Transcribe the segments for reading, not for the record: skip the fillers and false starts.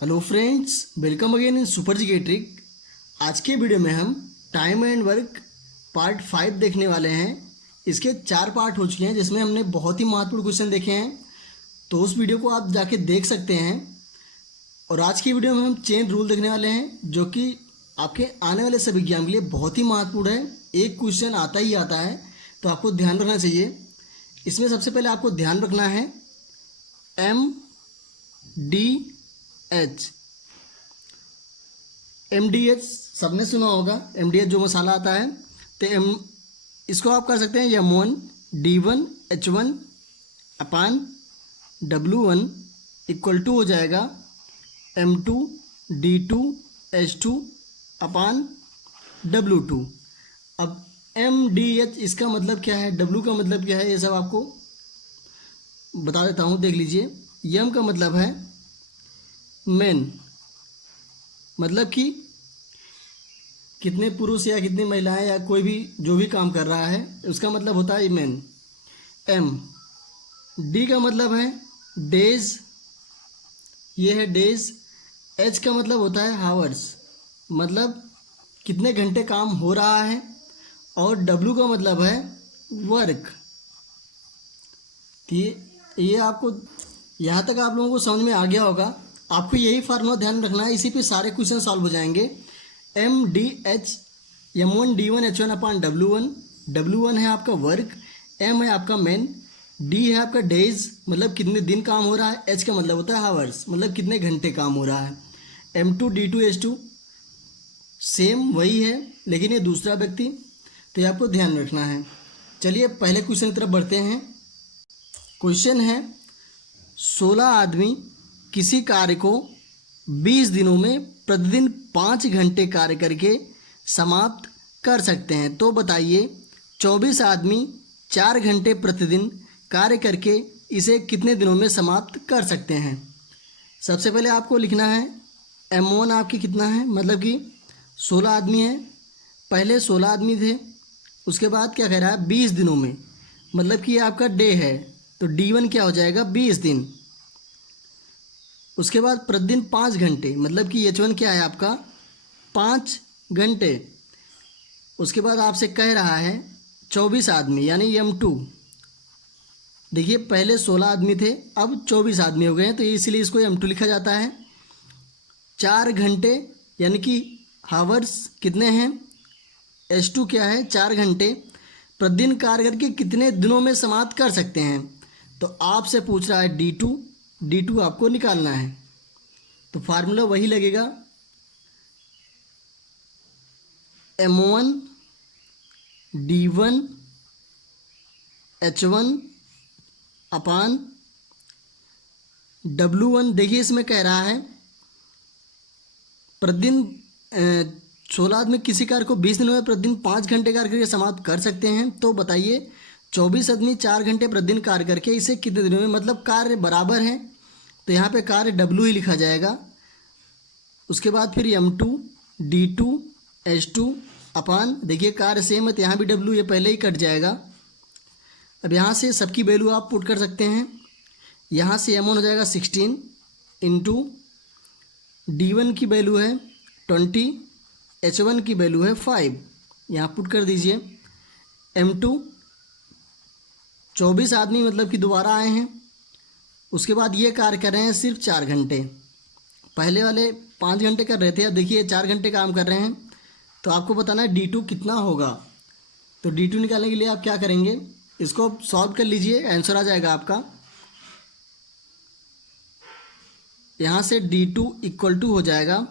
Hello friends, welcome again in super G के trick. आज के वीडियो में हम टाइम एंड वर्क पार्ट 5 देखने वाले हैं। इसके 4 पार्ट हो चुके हैं जिसमें हमने बहुत ही महत्वपूर्ण क्वेश्चन देखे हैं, तो उस वीडियो को आप जाके देख सकते हैं। और आज की वीडियो में हम चेन रूल देखने वाले हैं जो कि आपके आने वाले सभी एग्जाम के लिए बहुत ही महत्वपूर्ण है। एक क्वेश्चन आता ही आता है, तो आपको ध्यान रखना चाहिए। इसमें सबसे पहले आपको ध्यान रखना है MDH। MDH सबने सुना होगा, MDH जो मसाला आता है। तो इसको आप कर सकते हैं M1D1H1 upon W1 equal to हो जाएगा M2D2H2 अपान W2। अब MDH इसका मतलब क्या है, W का मतलब क्या है, ये सब आपको बता देता हूँ, देख लीजिए। M का मतलब है मेन, मतलब कि कितने पुरुष या कितनी महिलाएं या कोई भी जो भी काम कर रहा है उसका मतलब होता है मेन। D का मतलब है डेज, ये है डेज। H का मतलब होता है हावर्स, मतलब कितने घंटे काम हो रहा है। और W का मतलब है वर्क। ये आपको यहाँ तक आप लोगों को समझ में आ गया होगा। आपको यही फार्मूला ध्यान रखना है, इसी पे सारे क्वेश्चन सॉल्व हो जाएंगे। MDH M1D1H1 अपान W1। W1 है आपका वर्क, M है आपका मेन, D है आपका डेज मतलब कितने दिन काम हो रहा है, H का मतलब होता है हावर्स मतलब कितने घंटे काम हो रहा है। M2D2H2 सेम वही है लेकिन ये दूसरा व्यक्ति, तो ये आपको ध्यान रखना है। चलिए पहले क्वेश्चन की तरफ बढ़ते हैं। क्वेश्चन है 16 आदमी किसी कार्य को 20 दिनों में प्रतिदिन 5 घंटे कार्य करके समाप्त कर सकते हैं, तो बताइए 24 आदमी 4 घंटे प्रतिदिन कार्य करके इसे कितने दिनों में समाप्त कर सकते हैं। सबसे पहले आपको लिखना है M1 आपकी कितना है, मतलब कि 16 आदमी है। पहले 16 आदमी थे, उसके बाद क्या कह रहा है 20 दिनों में, मतलब कि ये आपका डे है, तो D1 क्या हो जाएगा 20 दिन। उसके बाद प्रतिदिन 5 घंटे, मतलब कि H1 क्या है आपका 5 घंटे। उसके बाद आपसे कह रहा है 24 आदमी यानी M2। देखिए पहले 16 आदमी थे, अब 24 आदमी हो गए हैं, तो इसलिए इसको M2 लिखा जाता है। 4 घंटे यानी कि हावर्स कितने हैं, H2 क्या है 4 घंटे, प्रतिदिन कार्य करके कितने दिनों में समाप्त कर सकते हैं। तो आपसे पूछ रहा है D2 आपको निकालना है, तो फार्मूला वही लगेगा M1D1H1 अपान W1। देखिए इसमें कह रहा है प्रतिदिन 16 आदमी किसी कार्य को 20 दिनों में प्रतिदिन 5 घंटे कार्य करके समाप्त कर सकते हैं, तो बताइए 24 आदमी 4 घंटे प्रतिदिन कार्य करके इसे कितने दिनों में, मतलब कार्य बराबर है तो यहाँ पे कार्य W ही लिखा जाएगा। उसके बाद फिर M2D2H2 अपान, देखिए कार्य सेम है तो यहाँ भी W ये पहले ही कट जाएगा। अब यहाँ से सबकी वैल्यू आप पुट कर सकते हैं। यहाँ से M1 हो जाएगा 16 इंटू D1 की वैल्यू है 20, H1 की वैल्यू है 5, यहाँ पुट कर दीजिए। M2 24 आदमी मतलब कि दोबारा आए हैं, उसके बाद ये कार्य कर रहे हैं सिर्फ 4 घंटे। पहले वाले 5 घंटे कर रहे थे, अब देखिए 4 घंटे काम कर रहे हैं, तो आपको बताना है D2 कितना होगा। तो D2 निकालने के लिए आप क्या करेंगे, इसको सॉल्व कर लीजिए, आंसर आ जाएगा आपका। यहाँ से D2 इक्वल टू हो जाएगा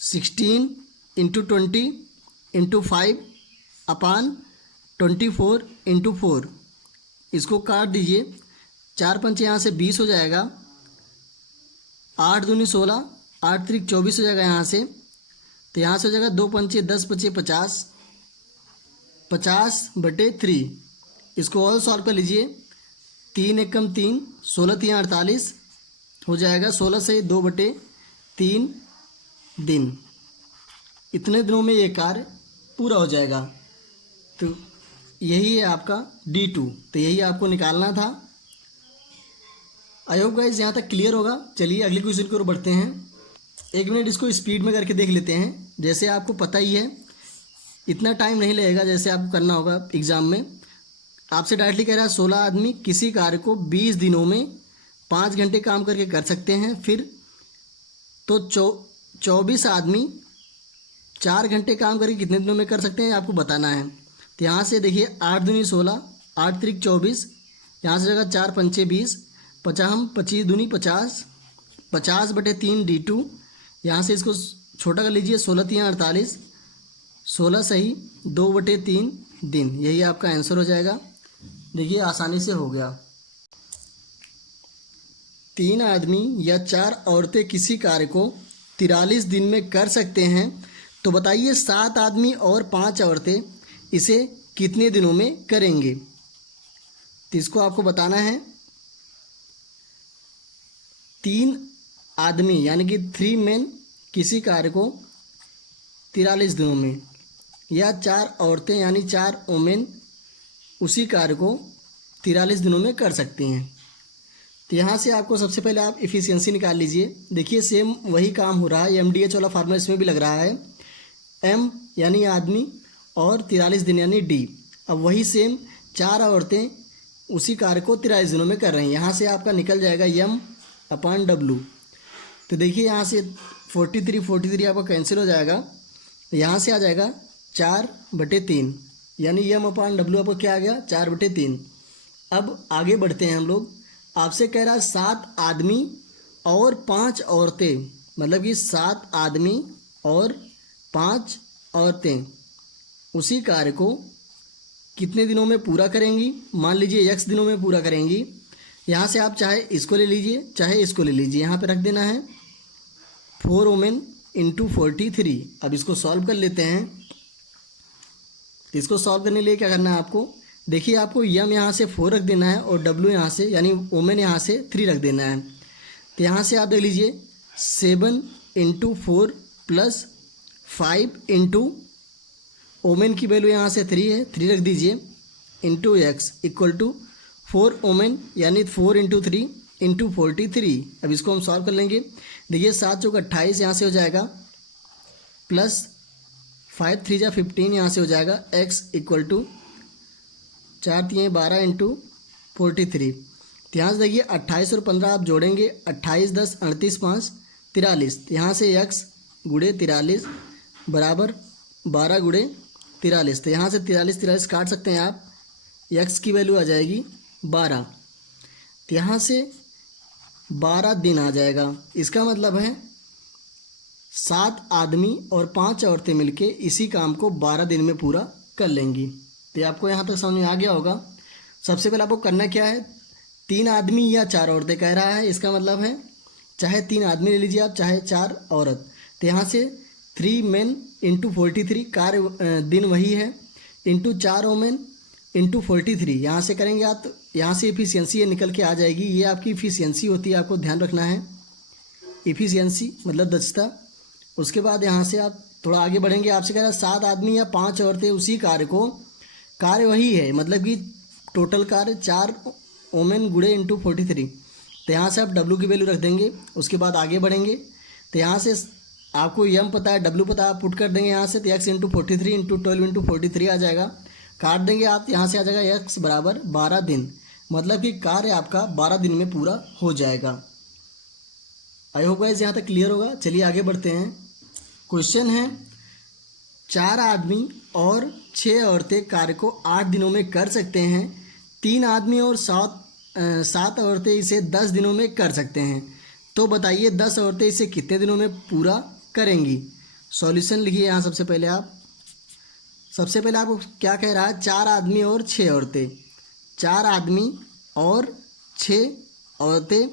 16 इंटू 20 इंटू 5 अपान 24 इंटू 4। इसको काट दीजिए, 4 पंचे यहाँ से 20 हो जाएगा, 8 दूनी 16, 8 त्रिक 24 हो जाएगा यहाँ से। तो यहाँ से हो जाएगा 2 पंचे 10 पचे 50, 50/3। इसको और सॉल्व कर लीजिए, 3 एकम 3, 16 3 48 हो जाएगा, 16 से 2/3 दिन। इतने दिनों में ये कार्य पूरा हो जाएगा। तो यही है आपका D2, तो यही आपको निकालना था। आई होप गाइस यहाँ तक क्लियर होगा। चलिए अगले क्वेश्चन की ओर बढ़ते हैं। 1 मिनट इसको स्पीड में करके देख लेते हैं। जैसे आपको पता ही है इतना टाइम नहीं लगेगा जैसे आपको करना होगा एग्ज़ाम में। आपसे डायरेक्टली कह रहा है 16 आदमी किसी कार्य को 20 दिनों में 5 घंटे काम करके कर सकते हैं। फिर तो 24 आदमी 4 घंटे काम करके कितने दिनों में कर सकते हैं आपको बताना है। तो यहाँ से देखिए 8 दूनी 16, 8 त्रिक 24, यहाँ से जगह 4 पंचे 20, 25 दूनी 50, 50/3 D2। यहाँ से इसको छोटा कर लीजिए, 16 3 48, 16 सही 2/3 दिन। यही आपका आंसर हो जाएगा। देखिए आसानी से हो गया। 3 आदमी या 4 औरतें किसी कार्य को 43 दिन में कर सकते हैं। तो बताइए 7 आदमी और 5 औरतें इसे कितने दिनों में करेंगे। तो इसको आपको बताना है। 3 आदमी यानी कि 3 मेन किसी कार्य को 43 दिनों में, या 4 औरतें यानी 4 वोमेन उसी कार्य को 43 दिनों में कर सकती हैं। तो यहाँ से आपको सबसे पहले आप इफ़िशियंसी निकाल लीजिए। देखिए सेम वही काम हो रहा है, MDH वाला फार्मूला इसमें भी लग रहा है। M यानी आदमी और 43 दिन यानी D। अब वही सेम 4 औरतें उसी कार्य को 43 दिनों में कर रही हैं। यहाँ से आपका निकल जाएगा M/W। तो देखिए यहाँ से 43 आपका कैंसिल हो जाएगा। यहाँ से आ जाएगा 4/3 यानी M/W आपको क्या आ गया 4/3। अब आगे बढ़ते हैं हम लोग। आपसे कह रहा है 7 आदमी और 5 औरतें, मतलब कि 7 आदमी और 5 औरतें उसी कार्य को कितने दिनों में पूरा करेंगी। मान लीजिए X दिनों में पूरा करेंगी। यहाँ से आप चाहे इसको ले लीजिए चाहे इसको ले लीजिए। यहाँ पे रख देना है 4 वोमेन इंटू 43। अब इसको सॉल्व कर लेते हैं। इसको सॉल्व करने के लिए क्या करना है आपको, देखिए आपको M यहाँ से 4 रख देना है और W यहाँ से यानी वोमेन यहाँ से 3 रख देना है। तो यहाँ से आप देख लीजिए 7 × 4 + 5 × वोमेन की वैल्यू यहाँ से 3 है, 3 रख दीजिए, इंटू X = 4 वोमेन यानी 4 × 3 × 43। अब इसको हम सॉल्व कर लेंगे। देखिए 7 चौक 28 यहाँ से हो जाएगा, प्लस 5 3 15 यहाँ से हो जाएगा। X = 4 3 12 × 43। तो यहाँ से देखिए 28 और 15 आप जोड़ेंगे, 28 10 38 5 43। तो यहाँ से X × 43 बराबर 12 × 43। तो यहाँ से 43 काट सकते हैं आप, X की वैल्यू आ जाएगी 12। तो यहाँ से 12 दिन आ जाएगा। इसका मतलब है 7 आदमी और 5 औरतें मिलके इसी काम को 12 दिन में पूरा कर लेंगी। तो आपको यहाँ तक समझ में आ गया होगा। सबसे पहले आपको करना क्या है, 3 आदमी या 4 औरतें कह रहा है, इसका मतलब है चाहे 3 आदमी ले लीजिए आप चाहे 4 औरत। तो यहाँ से 3 मेन इंटू 43 कार्य दिन वही है, इंटू 4 वोमेन इंटू 43 यहाँ से करेंगे आप। तो यहाँ से इफ़िशियंसी ये निकल के आ जाएगी। ये आपकी इफ़िशियंसी होती है, आपको ध्यान रखना है। इफ़िशियंसी मतलब दक्षता। उसके बाद यहाँ से आप थोड़ा आगे बढ़ेंगे। आपसे कह रहा है 7 आदमी या 5 औरतें उसी कार्य को, कार्य वही है मतलब कि टोटल कार्य 4 वोमेन × इंटू 43। तो यहाँ से आप W की वैल्यू रख देंगे। उसके बाद आगे बढ़ेंगे। तो यहाँ से आपको M पता है, W पता है, आप पुट कर देंगे यहाँ से। तो X × 43 × 12 × 43 आ जाएगा। काट देंगे आप, यहाँ से आ जाएगा X बराबर 12 दिन, मतलब कि कार्य आपका 12 दिन में पूरा हो जाएगा। आई होप गाइस यहाँ तक क्लियर होगा। चलिए आगे बढ़ते हैं। क्वेश्चन है 4 आदमी और 6 औरतें कार्य को 8 दिनों में कर सकते हैं। 3 आदमी और 7 औरतें इसे 10 दिनों में कर सकते हैं। तो बताइए 10 औरतें इसे कितने दिनों में पूरा करेंगी। सॉल्यूशन लिखिए यहाँ। सबसे पहले आपको क्या कह रहा है, 4 आदमी और 6 औरतें। 4 आदमी और 6 औरतें,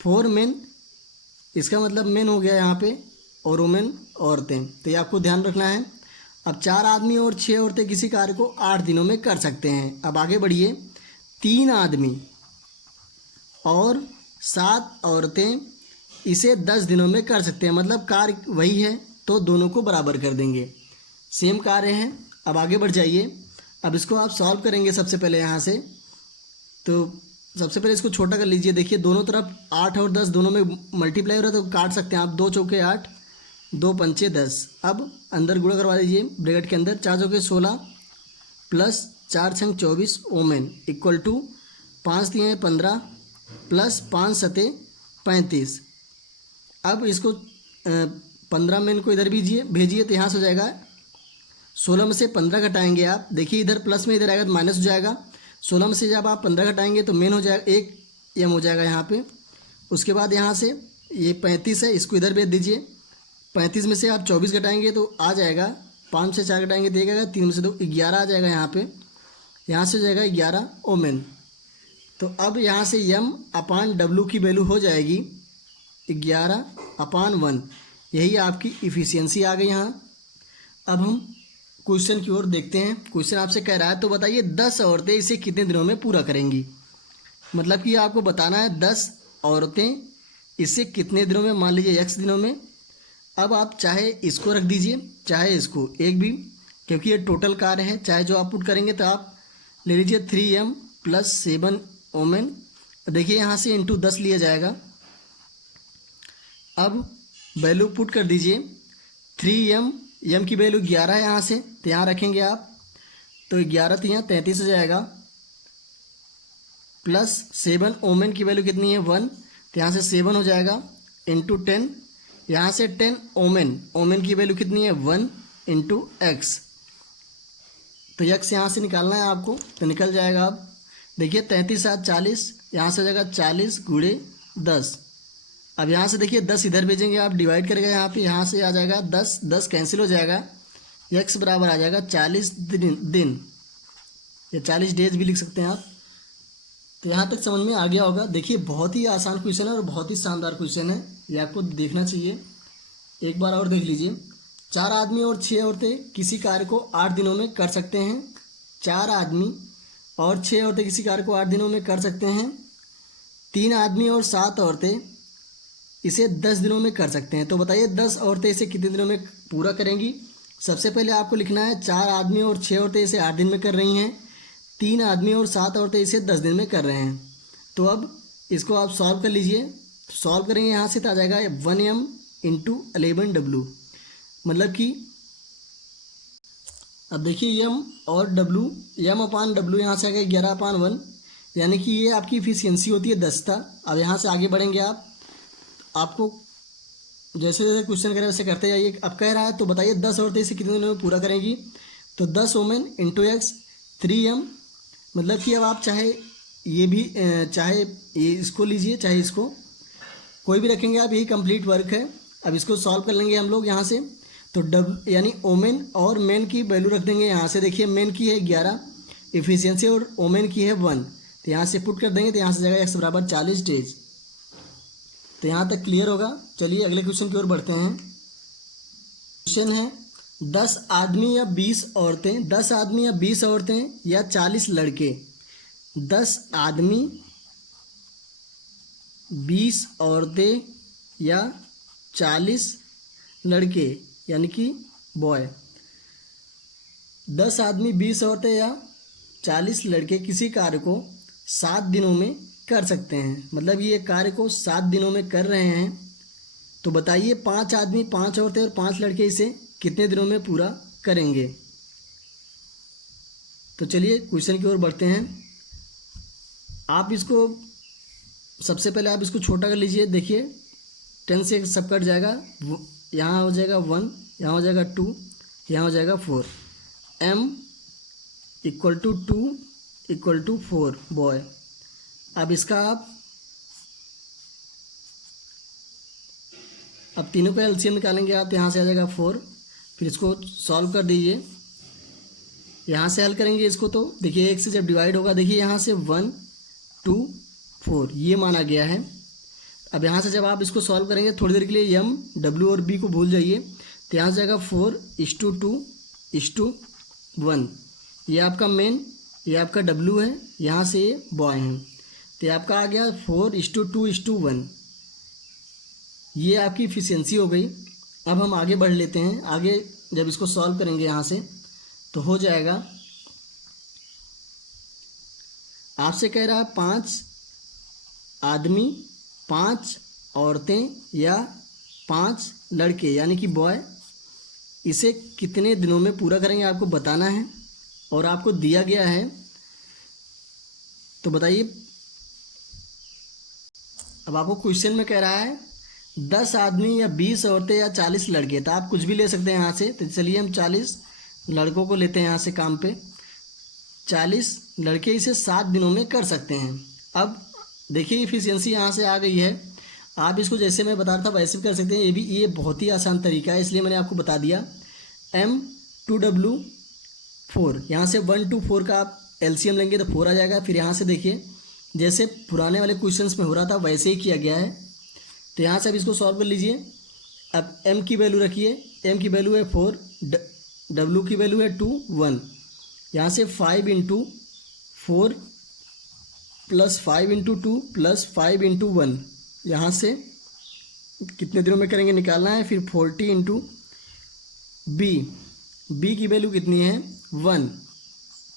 4 मेन, इसका मतलब मेन हो गया यहाँ पे, और वोमेन औरतें। तो ये आपको ध्यान रखना है। अब 4 आदमी और 6 औरतें किसी कार्य को 8 दिनों में कर सकते हैं। अब आगे बढ़िए। 3 आदमी और 7 औरतें इसे 10 दिनों में कर सकते हैं, मतलब कार्य वही है तो दोनों को बराबर कर देंगे, सेम कार्य है। अब आगे बढ़ जाइए। अब इसको आप सॉल्व करेंगे सबसे पहले यहाँ से। तो सबसे पहले इसको छोटा कर लीजिए। देखिए दोनों तरफ 8 और 10 दोनों में मल्टीप्लाई हो रहा है तो काट सकते हैं आप। 2 चौके 8, 2 पंचे 10। अब अंदर गुणा करवा लीजिए ब्रैकेट के अंदर। 4 चौके 16 प्लस 4 छंग 24 ओमेन इक्वल टू 5 दिए हैं 15 प्लस 5 सते 35। अब इसको 15 में इनको इधर भेजिए तो यहाँ से हो जाएगा 16 में से 15 घटाएंगे आप। देखिए इधर प्लस में इधर आएगा तो माइनस हो जाएगा। 16 में से जब आप 15 घटाएंगे तो मेन हो जाएगा 1 एम हो जाएगा यहाँ पे। उसके बाद यहाँ से ये 35 है, इसको इधर भेज दीजिए। 35 में से आप 24 घटाएंगे तो आ जाएगा, 5 से 4 घटाएंगे तो एक आएगा, 3 में से 2 11 आ जाएगा यहाँ पे। यहाँ से हो जाएगा 11 ओमेन। तो अब यहाँ से m अपान W की वैल्यू हो जाएगी 11/1। यही आपकी इफ़िशियंसी आ गई यहाँ। अब हम क्वेश्चन की ओर देखते हैं। क्वेश्चन आपसे कह रहा है तो बताइए 10 औरतें इसे कितने दिनों में पूरा करेंगी। मतलब कि आपको बताना है 10 औरतें इसे कितने दिनों में, मान लीजिए x दिनों में। अब आप चाहे इसको रख दीजिए चाहे इसको, एक भी, क्योंकि ये टोटल कार्य है। चाहे जो आप पुट करेंगे तो आप ले लीजिए 3m प्लस 7 ओमेन। देखिए यहाँ से इंटू 10 लिया जाएगा। अब वैल्यू पुट कर दीजिए 3m, m की वैल्यू 11 है यहाँ से, तो यहाँ रखेंगे आप तो 11 तो यहाँ 33 हो जाएगा प्लस 7 ओमेन की वैल्यू कितनी है 1, तो यहाँ से 7 हो जाएगा इंटू 10। यहाँ से 10 ओमेन की वैल्यू कितनी है 1 इंटू एक्स। तो x यहाँ से निकालना है आपको तो निकल जाएगा। अब देखिए 33 7 40, यहाँ से हो जाएगा 40 गुणे 10। अब यहाँ से देखिए 10 इधर भेजेंगे आप, डिवाइड करेगा यहाँ पे, यहाँ से आ जाएगा 10 10 कैंसिल हो जाएगा। x बराबर आ जाएगा 40 दिन या 40 डेज भी लिख सकते हैं आप। तो यहाँ तक समझ में आ गया होगा। देखिए बहुत ही आसान क्वेश्चन है और बहुत ही शानदार क्वेश्चन है, ये आपको देखना चाहिए। एक बार और देख लीजिए। 4 आदमी और 6 औरतें किसी कार्य को 8 दिनों में कर सकते हैं। 4 आदमी और 6 औरतें किसी कार्य को 8 दिनों में कर सकते हैं। 3 आदमी और 7 औरतें इसे 10 दिनों में कर सकते हैं। तो बताइए 10 औरतें इसे कितने दिनों में पूरा करेंगी। सबसे पहले आपको लिखना है 4 आदमी और 6 औरतें इसे 8 दिन में कर रही हैं। 3 आदमी और 7 औरतें इसे 10 दिन में कर रहे हैं। तो अब इसको आप सॉल्व कर लीजिए। सॉल्व करेंगे यहाँ से तो आ जाएगा 1m इंटू 11w। मतलब कि अब देखिए m और w, m अपान w यहाँ से आ गया 11/1, यानी कि ये आपकी इफिशियंसी होती है 10 था। अब यहाँ से आगे बढ़ेंगे आप, आपको जैसे जैसे क्वेश्चन करें वैसे करते जाइए। अब कह रहा है तो बताइए 10 औरतें इसे कितने दिनों में पूरा करेंगी। तो 10 ओमेन इंटू एक्स 3m। मतलब कि अब आप चाहे ये भी चाहे ये इसको लीजिए चाहे इसको, कोई भी रखेंगे आप, यही कंप्लीट वर्क है। अब इसको सॉल्व कर लेंगे हम लोग यहाँ से। तो यानी ओमेन और मेन की वैल्यू रख देंगे यहाँ से। देखिए मेन की है 11 इफिशियंसी और ओमेन की है 1, तो यहाँ से पुट कर देंगे तो यहाँ से जाएगा x बराबर 40 डेज। तो यहाँ तक क्लियर होगा। चलिए अगले क्वेश्चन की ओर बढ़ते हैं। क्वेश्चन है 10 आदमी या 20 औरतें, 10 आदमी या 20 औरतें या 40 लड़के, 10 आदमी 20 औरतें या 40 लड़के यानी कि बॉय, 10 आदमी 20 औरतें या 40 लड़के किसी कार्य को 7 दिनों में कर सकते हैं। मतलब ये कार्य को 7 दिनों में कर रहे हैं। तो बताइए 5 आदमी 5 औरतें और 5 लड़के इसे कितने दिनों में पूरा करेंगे। तो चलिए क्वेश्चन की ओर बढ़ते हैं। आप इसको सबसे पहले आप इसको छोटा कर लीजिए। देखिए 10 से सब कट जाएगा, यहाँ हो जाएगा 1, यहाँ हो जाएगा 2, यहाँ हो जाएगा 4। m equal to 2 equal to 4 boy. अब इसका आप अब तीनों का एलसीएम निकालेंगे आप, यहाँ से आ जाएगा 4। फिर इसको सॉल्व कर दीजिए। यहाँ से हल करेंगे इसको तो देखिए 1 से जब डिवाइड होगा, देखिए यहाँ से 1 2 4 ये माना गया है। अब यहाँ से जब आप इसको सॉल्व करेंगे थोड़ी देर के लिए m w और b को भूल जाइए, तो यहाँ से जाएगा 4:2:1। ये आपका मेन, ये आपका w है, यहाँ से ये बॉय है, तो आपका आ गया 4:2:1। ये आपकी इफिशियंसी हो गई। अब हम आगे बढ़ लेते हैं। आगे जब इसको सॉल्व करेंगे यहाँ से तो हो जाएगा, आपसे कह रहा है 5 आदमी, 5 औरतें या 5 लड़के यानी कि बॉय इसे कितने दिनों में पूरा करेंगे आपको बताना है और आपको दिया गया है। तो बताइए, अब आपको क्वेश्चन में कह रहा है 10 आदमी या 20 औरतें या 40 लड़के, तो आप कुछ भी ले सकते हैं यहाँ से। तो चलिए हम 40 लड़कों को लेते हैं यहाँ से काम पे। 40 लड़के इसे 7 दिनों में कर सकते हैं। अब देखिए इफिशियंसी यहाँ से आ गई है। आप इसको जैसे मैं बता रहा था वैसे भी कर सकते हैं। ये बहुत ही आसान तरीका है, इसलिए मैंने आपको बता दिया। M2W4, यहाँ से 1 to 4 का आप LCM लेंगे तो 4 आ जाएगा। फिर यहाँ से देखिए जैसे पुराने वाले क्वेश्चंस में हो रहा था वैसे ही किया गया है। तो यहाँ से अब इसको सॉल्व कर लीजिए। अब M की वैल्यू रखिए, M की वैल्यू है 4, W की वैल्यू है 2, 1। यहाँ से 5 × 4 + 5 × 2 + 5 × 1, यहाँ से कितने दिनों में करेंगे निकालना है। फिर 40 × B की वैल्यू कितनी है 1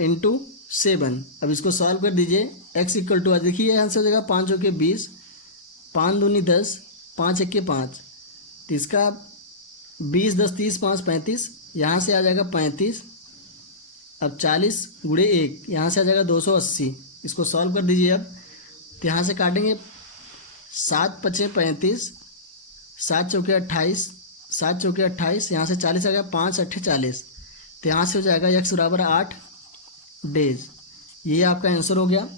× 7। अब इसको सॉल्व कर दीजिए। x = देखिए आंसर हो जाएगा 5 × 20, 5 दूनी 10, 5 × 5। तो इसका 20 10 30 5 35, यहाँ से आ जाएगा 35। अब 40 × 1, यहाँ से आ जाएगा 280। इसको सॉल्व कर दीजिए। अब तो यहाँ से काटेंगे 7 × 5 = 35, 7 × 4 = 28, 7 × 4 = 28, यहाँ से 40 आ गया, 5 × 8 = 40। तो यहाँ से हो जाएगा x = 8 डेज। ये आपका आंसर हो गया।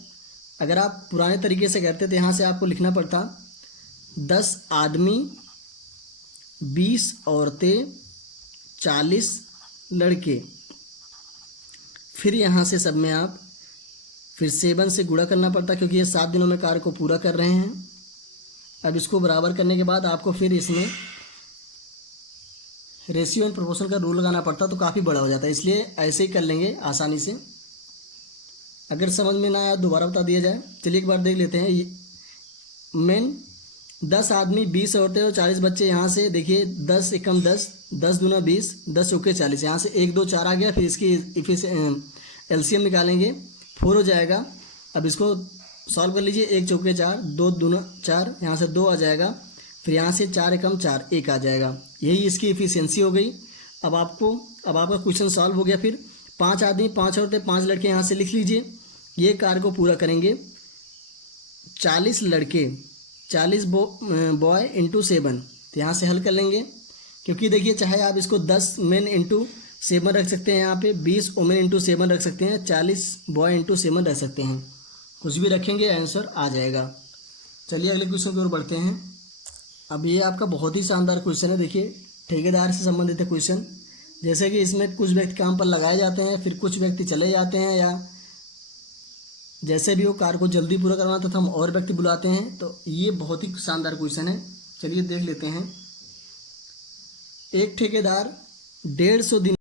अगर आप पुराने तरीके से करते तो यहाँ से आपको लिखना पड़ता 10 आदमी, 20 औरतें, 40 लड़के। फिर यहाँ से सब में आप फिर 7 से गुणा करना पड़ता क्योंकि ये 7 दिनों में कार्य को पूरा कर रहे हैं। अब इसको बराबर करने के बाद आपको फिर इसमें रेशियो एंड प्रोपोर्शन का रूल लगाना पड़ता, तो काफ़ी बड़ा हो जाता है। इसलिए ऐसे ही कर लेंगे आसानी से। अगर समझ में ना आया दोबारा बता दिया जाए। चलिए एक बार देख लेते हैं। मेन 10 आदमी, 20 औरतें और 40 बच्चे। यहाँ से देखिए 10 × 10, 10 दूना 20, 10 × 40। यहाँ से 1 2 4 आ गया। फिर इसकी LCM निकालेंगे, 4 हो जाएगा। अब इसको सॉल्व कर लीजिए। 1 × 4, 2 दूना 4, यहाँ से 2 आ जाएगा। फिर यहाँ से 4 × 4 1 आ जाएगा। यही इसकी इफिशियंसी हो गई। अब आपका क्वेश्चन सॉल्व हो गया। फिर 5 आदमी, 5 औरतें, 5 लड़के यहाँ से लिख लीजिए। ये कार्य को पूरा करेंगे 40 लड़के, 40 बॉय × 7। तो यहाँ से हल कर लेंगे, क्योंकि देखिए चाहे आप इसको 10 मेन × 7 रख सकते हैं, यहाँ पे 20 वुमेन × 7 रख सकते हैं, 40 बॉय × 7 रख सकते हैं। कुछ भी रखेंगे आंसर आ जाएगा। चलिए अगले क्वेश्चन की ओर बढ़ते हैं। अब ये आपका बहुत ही शानदार क्वेश्चन है। देखिए ठेकेदार से संबंधित है क्वेश्चन। जैसे कि इसमें कुछ व्यक्ति काम पर लगाए जाते हैं, फिर कुछ व्यक्ति चले जाते हैं, या जैसे भी वो कार्य को जल्दी पूरा करवाना तो हम और व्यक्ति बुलाते हैं। तो ये बहुत ही शानदार क्वेश्चन है। चलिए देख लेते हैं। एक ठेकेदार 150 दिन